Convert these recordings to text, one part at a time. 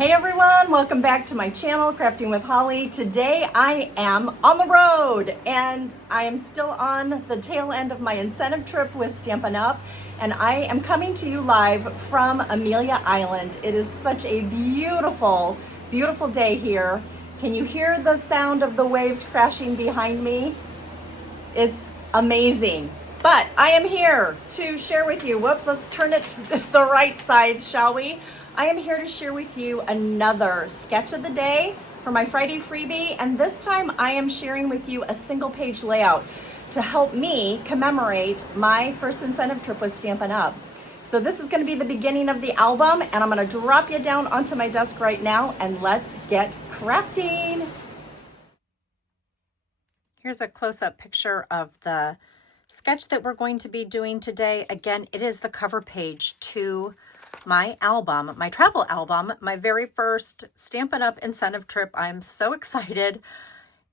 Hey everyone, welcome back to my channel, Crafting with Holly. Today I am on the road and I am still on the tail end of my incentive trip with Stampin Up, and I am coming to you live from Amelia Island. It is such a beautiful, beautiful day here. Can you hear the sound of the waves crashing behind me? It's amazing. But I am here to share with you, whoops, let's turn it to the right side, shall we? I am here to share with you another sketch of the day for my Friday freebie, and this time I am sharing with you a single page layout to help me commemorate my first incentive trip with Stampin' Up. So this is going to be the beginning of the album, and I'm going to drop you down onto my desk right now, and let's get crafting. Here's a close-up picture of the sketch that we're going to be doing today. Again, it is the cover page to my album, my travel album, my very first Stampin' Up incentive trip. I'm so excited.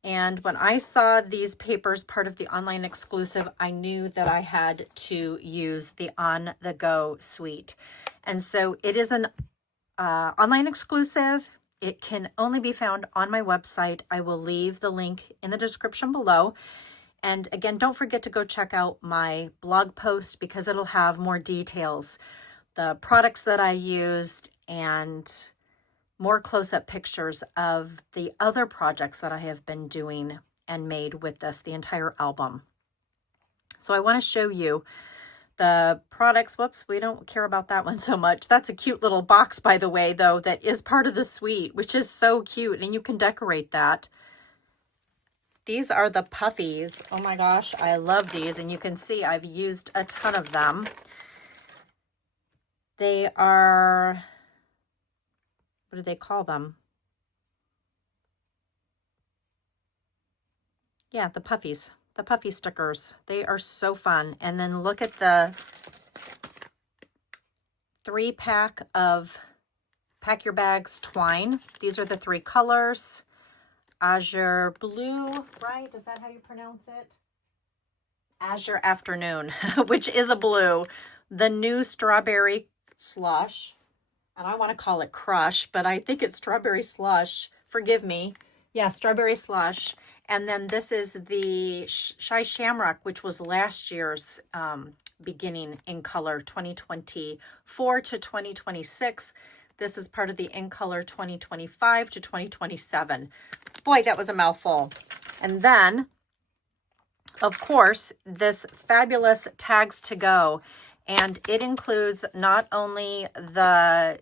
And when I saw these papers, part of the online exclusive, I knew that I had to use the On the Go suite. And so it is an online exclusive. It can only be found on my website. I will leave the link in the description below. And again, don't forget to go check out my blog post because it'll have more details, the products that I used, and more close-up pictures of the other projects that I have been doing and made with this, the entire album. So I want to show you the products. Whoops, we don't care about that one so much. That's a cute little box, by the way, though, that is part of the suite, which is so cute, and you can decorate that. These are the Puffies. Oh my gosh, I love these, and you can see I've used a ton of them. They are, what do they call them? Yeah, the Puffies, the Puffy stickers. They are so fun. And then look at the 3-pack of Pack Your Bags Twine. These are the 3 colors. Azure Blue, right? Is that how you pronounce it? Azure Afternoon, which is a blue. The new Strawberry Slush, and I want to call it Crush, but I think it's Strawberry Slush. Forgive me. Yeah, Strawberry Slush. And then this is the Shy Shamrock, which was last year's beginning in color, 2024 to 2026. This is part of the in color 2025 to 2027. Boy, that was a mouthful. And then, of course, this fabulous Tags to Go. And it includes not only the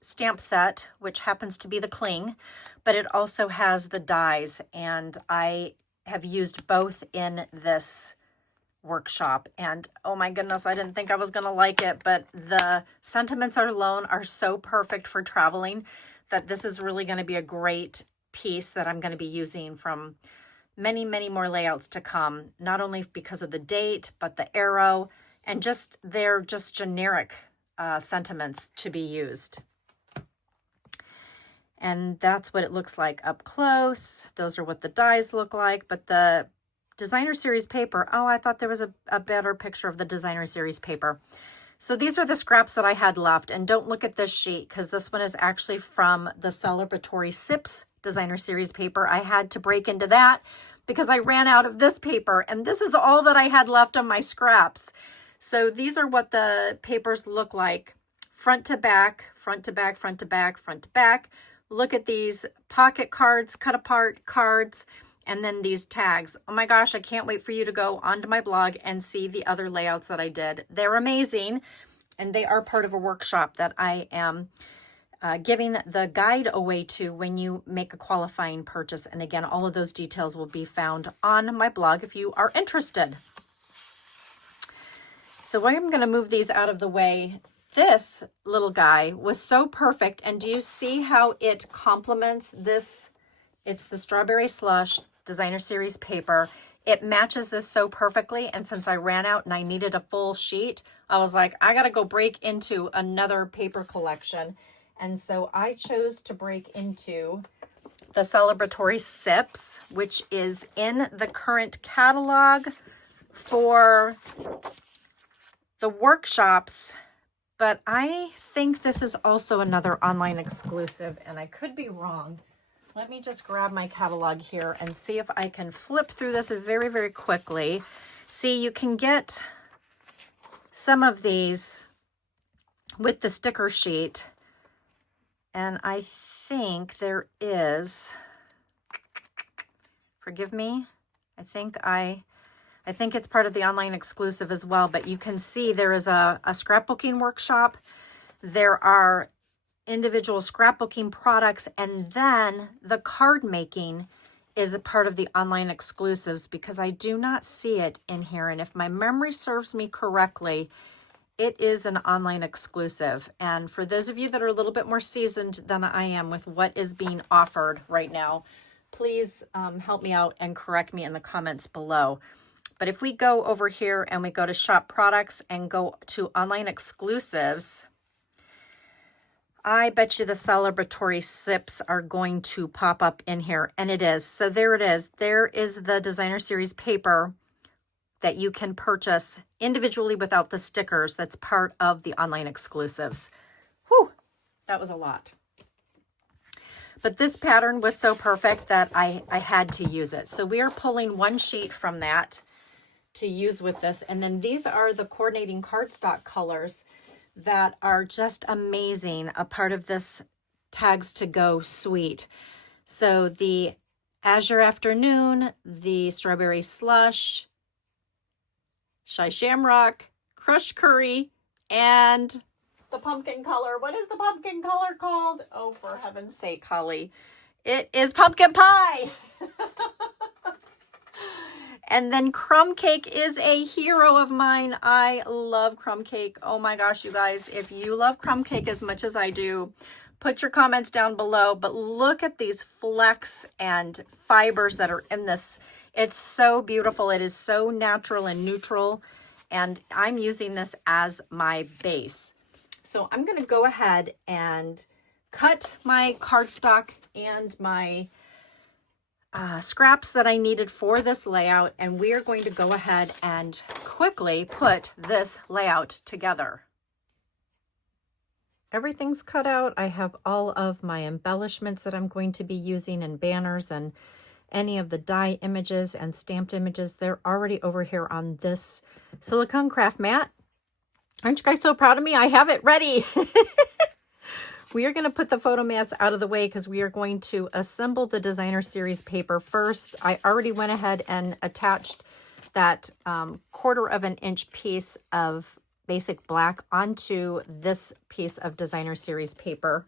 stamp set, which happens to be the cling, but it also has the dies. And I have used both in this workshop. And oh my goodness, I didn't think I was going to like it, but the sentiments alone are so perfect for traveling that this is really going to be a great piece that I'm going to be using from many, many more layouts to come, not only because of the date, but the arrow, and just they're just generic sentiments to be used. And that's what it looks like up close. Those are what the dies look like, but the designer series paper, oh, I thought there was a better picture of the designer series paper. So these are the scraps that I had left, and don't look at this sheet because this one is actually from the celebratory Sips designer series paper. I had to break into that because I ran out of this paper, and this is all that I had left on my scraps. So these are what the papers look like, front to back, front to back, front to back, front to back. Look at these pocket cards, cut apart cards, and then these tags. Oh my gosh, I can't wait for you to go onto my blog and see the other layouts that I did. They're amazing, and they are part of a workshop that I am giving the guide away to when you make a qualifying purchase. And again, all of those details will be found on my blog if you are interested. So I'm going to move these out of the way. This little guy was so perfect. And do you see how it complements this? It's the Strawberry Slush designer series paper. It matches this so perfectly. And since I ran out and I needed a full sheet, I was like, I got to go break into another paper collection. And so I chose to break into the celebratory Sips, which is in the current catalog for the workshops but I think this is also another online exclusive, and I could be wrong. Let me just grab my catalog here and see if I can flip through this very, very quickly. See, you can get some of these with the sticker sheet, and I think there is, forgive me, I think it's part of the online exclusive as well, but you can see there is a scrapbooking workshop. There are individual scrapbooking products, and then the card making is a part of the online exclusives because I do not see it in here. And if my memory serves me correctly, it is an online exclusive. And for those of you that are a little bit more seasoned than I am with what is being offered right now, please help me out and correct me in the comments below. But if we go over here and we go to shop products and go to online exclusives, I bet you the celebratory sips are going to pop up in here, and it is. So there it is. There is the designer series paper that you can purchase individually without the stickers. That's part of the online exclusives. Whew, that was a lot. But this pattern was so perfect that I had to use it. So we are pulling one sheet from that to use with this. And then these are the coordinating cardstock colors that are just amazing, a part of this Tags to Go suite. So the Azure Afternoon, the Strawberry Slush, Shy Shamrock, Crushed Curry, and the pumpkin color. What is the pumpkin color called? Oh, for heaven's sake, Holly. It is pumpkin pie. And then crumb cake is a hero of mine. I love crumb cake. Oh my gosh, you guys, if you love crumb cake as much as I do, put your comments down below. But look at these flecks and fibers that are in this. It's so beautiful. It is so natural and neutral. And I'm using this as my base. So I'm going to go ahead and cut my cardstock and my scraps that I needed for this layout, and we are going to go ahead and quickly put this layout together. Everything's cut out. I have all of my embellishments that I'm going to be using in banners and any of the die images and stamped images. They're already over here on this silicone craft mat. Aren't you guys so proud of me? I have it ready. We are going to put the photo mats out of the way because we are going to assemble the designer series paper first. I already went ahead and attached that 1/4 of an inch piece of basic black onto this piece of designer series paper.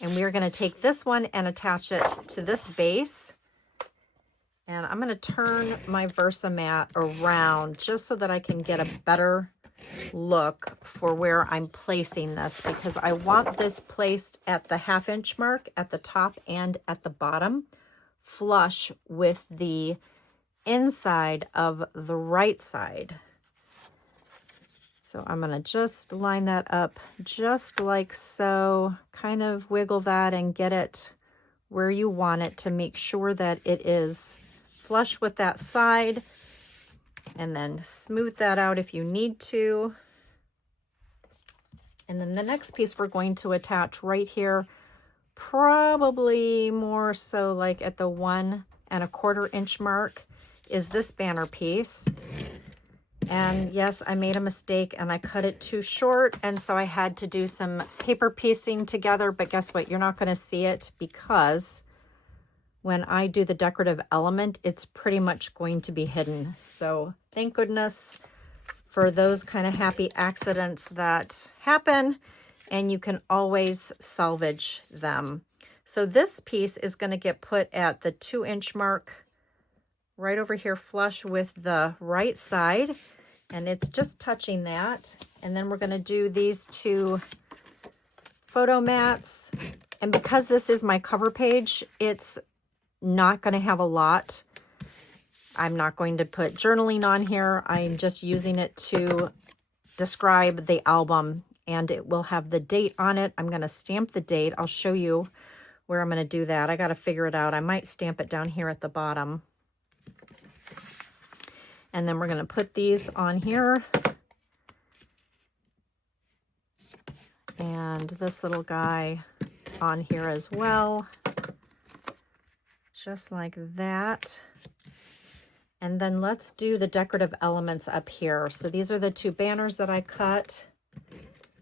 And we are going to take this one and attach it to this base. And I'm going to turn my Versamat around just so that I can get a better look for where I'm placing this, because I want this placed at the 1/2 inch mark at the top and at the bottom, flush with the inside of the right side. So I'm going to just line that up just like so, kind of wiggle that and get it where you want it to make sure that it is flush with that side. And then smooth that out if you need to. And then the next piece we're going to attach right here, probably more so like at the 1 1/4 inch mark, is this banner piece. And yes, I made a mistake and I cut it too short. And so I had to do some paper piecing together. But guess what? You're not going to see it because when I do the decorative element, it's pretty much going to be hidden. So thank goodness for those kind of happy accidents that happen, and you can always salvage them. So this piece is going to get put at the 2 inch mark right over here, flush with the right side, and it's just touching that. And then we're going to do these 2 photo mats. And because this is my cover page, it's not going to have a lot. I'm not going to put journaling on here. I'm just using it to describe the album, and it will have the date on it. I'm going to stamp the date. I'll show you where I'm going to do that. I got to figure it out. I might stamp it down here at the bottom. And then we're going to put these on here. And this little guy on here as well. Just like that. And then let's do the decorative elements up here. So these are the two banners that I cut.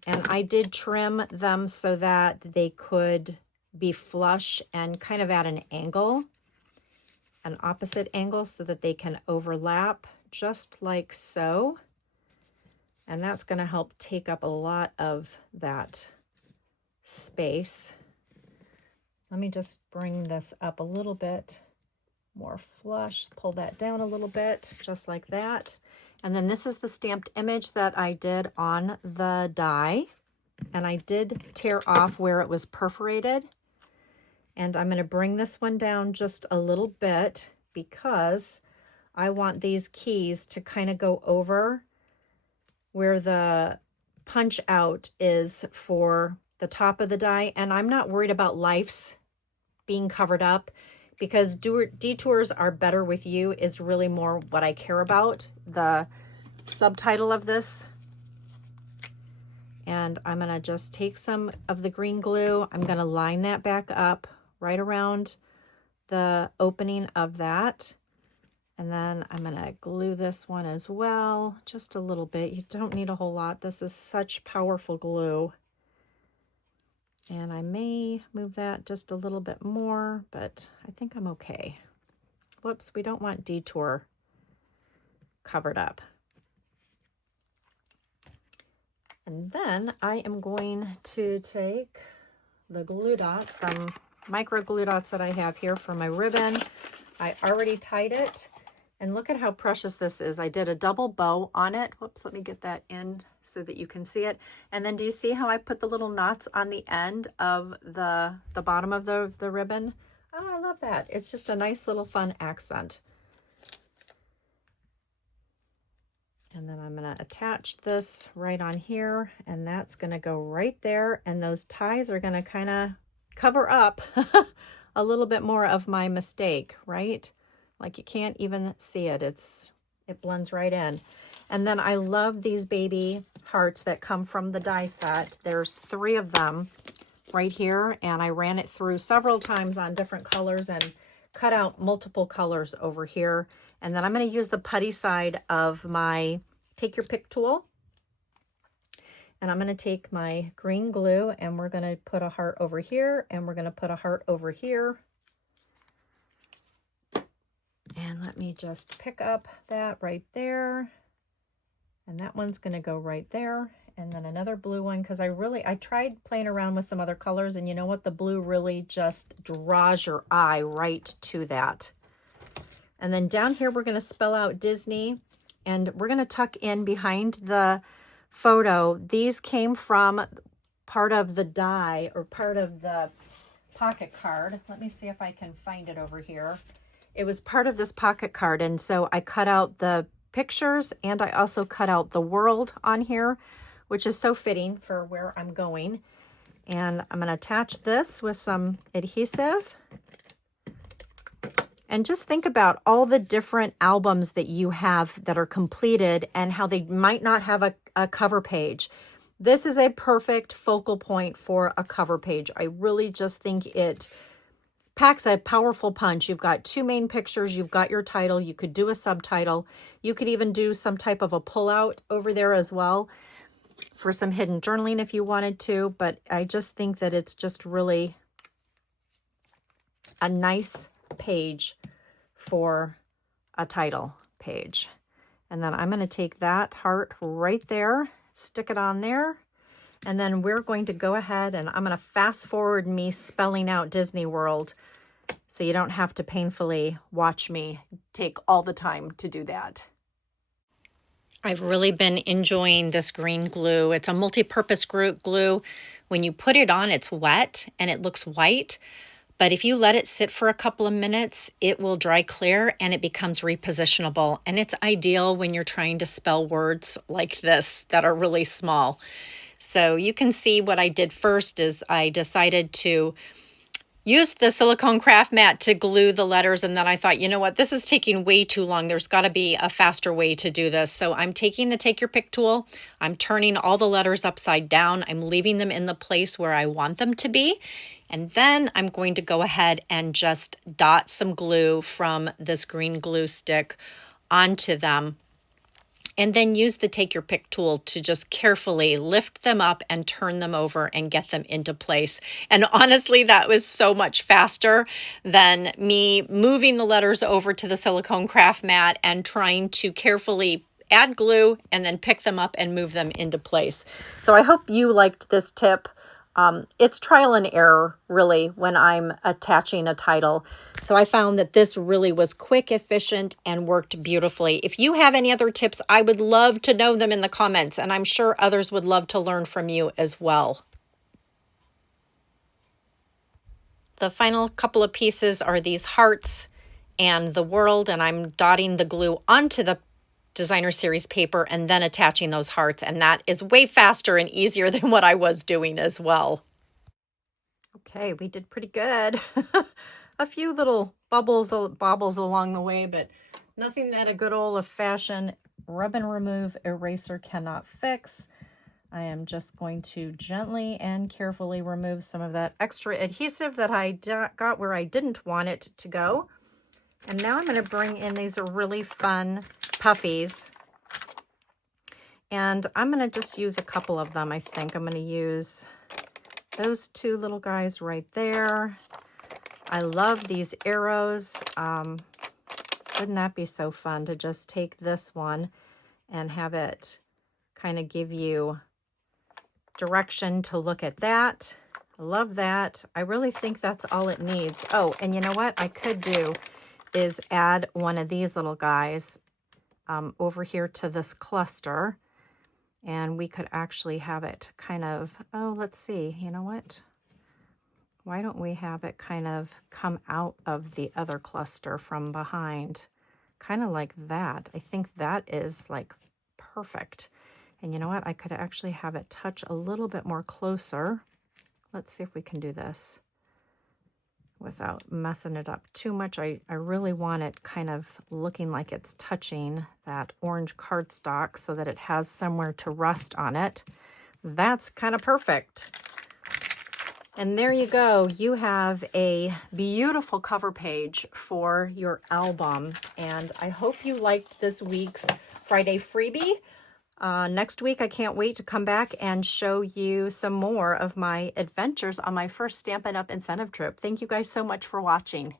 And I did trim them so that they could be flush and kind of at an angle, an opposite angle, so that they can overlap just like so. And that's going to help take up a lot of that space. Let me just bring this up a little bit more flush, pull that down a little bit, just like that. And then this is the stamped image that I did on the die. And I did tear off where it was perforated. And I'm going to bring this one down just a little bit because I want these keys to kind of go over where the punch out is for the top of the die. And I'm not worried about lifes being covered up, because detours are better with you is really more what I care about, the subtitle of this. And I'm going to just take some of the green glue. I'm going to line that back up right around the opening of that. And then I'm going to glue this one as well, just a little bit. You don't need a whole lot. This is such powerful glue. And I may move that just a little bit more, but I think I'm okay. Whoops, we don't want detour covered up. And then I am going to take the glue dots, some micro glue dots that I have here for my ribbon. I already tied it. And look at how precious this is. I did a double bow on it. Whoops, let me get that in so that you can see it. And then do you see how I put the little knots on the end of the bottom of the ribbon? Oh, I love that. It's just a nice little fun accent. And then I'm going to attach this right on here, and that's going to go right there. And those ties are going to kind of cover up a little bit more of my mistake, right? Like you can't even see it. It blends right in. And then I love these baby hearts that come from the die set. There's 3 of them right here, and I ran it through several times on different colors and cut out multiple colors over here. And then I'm going to use the putty side of my Take Your Pick tool. And I'm going to take my green glue, and we're going to put a heart over here, and we're going to put a heart over here. And let me just pick up that right there. And that one's going to go right there. And then another blue one, because I tried playing around with some other colors, and you know what? The blue really just draws your eye right to that. And then down here, we're going to spell out Disney, and we're going to tuck in behind the photo. These came from part of the die, or part of the pocket card. Let me see if I can find it over here. It was part of this pocket card, and so I cut out the pictures, and I also cut out the world on here, which is so fitting for where I'm going. And I'm going to attach this with some adhesive. And just think about all the different albums that you have that are completed and how they might not have a cover page. This is a perfect focal point for a cover page. I really just think it packs a powerful punch. You've got 2 main pictures. You've got your title. You could do a subtitle. You could even do some type of a pullout over there as well for some hidden journaling if you wanted to. But I just think that it's just really a nice page for a title page. And then I'm going to take that heart right there, stick it on there. And then we're going to go ahead and I'm going to fast forward me spelling out Disney World so you don't have to painfully watch me take all the time to do that. I've really been enjoying this green glue. It's a multi-purpose glue. When you put it on, it's wet and it looks white. But if you let it sit for a couple of minutes, it will dry clear and it becomes repositionable. And it's ideal when you're trying to spell words like this that are really small. So you can see what I did first is I decided to used the silicone craft mat to glue the letters, and then I thought, you know what, this is taking way too long. There's got to be a faster way to do this. So I'm taking the Take Your Pick tool. I'm turning all the letters upside down. I'm leaving them in the place where I want them to be. And then I'm going to go ahead and just dot some glue from this green glue stick onto them. And then use the Take Your Pick tool to just carefully lift them up and turn them over and get them into place. And honestly, that was so much faster than me moving the letters over to the silicone craft mat and trying to carefully add glue and then pick them up and move them into place. So I hope you liked this tip. It's trial and error, really, when I'm attaching a title. So I found that this really was quick, efficient, and worked beautifully. If you have any other tips, I would love to know them in the comments, and I'm sure others would love to learn from you as well. The final couple of pieces are these hearts and the world, and I'm dotting the glue onto the designer series paper and then attaching those hearts, and that is way faster and easier than what I was doing as well. Okay, we did pretty good. A few little bobbles along the way, but nothing that a good old-fashioned rub and remove eraser cannot fix. I am just going to gently and carefully remove some of that extra adhesive that I got where I didn't want it to go. And now I'm going to bring in these really fun puffies. And I'm going to just use a couple of them, I think. I'm going to use those two little guys right there. I love these arrows. Wouldn't that be so fun to just take this one and have it kind of give you direction to look at that. I love that. I really think that's all it needs. Oh, and you know what I could do is add one of these little guys over here to this cluster, and we could actually have it kind of, oh, let's see, you know what? Why don't we have it kind of come out of the other cluster from behind? Kind of like that. I think that is like perfect. And you know what? I could actually have it touch a little bit more closer. Let's see if we can do this without messing it up too much. I really want it kind of looking like it's touching that orange cardstock so that it has somewhere to rest on it. That's kind of perfect. And there you go. You have a beautiful cover page for your album. And I hope you liked this week's Friday Freebie. Next week, I can't wait to come back and show you some more of my adventures on my first Stampin' Up! Incentive trip. Thank you guys so much for watching.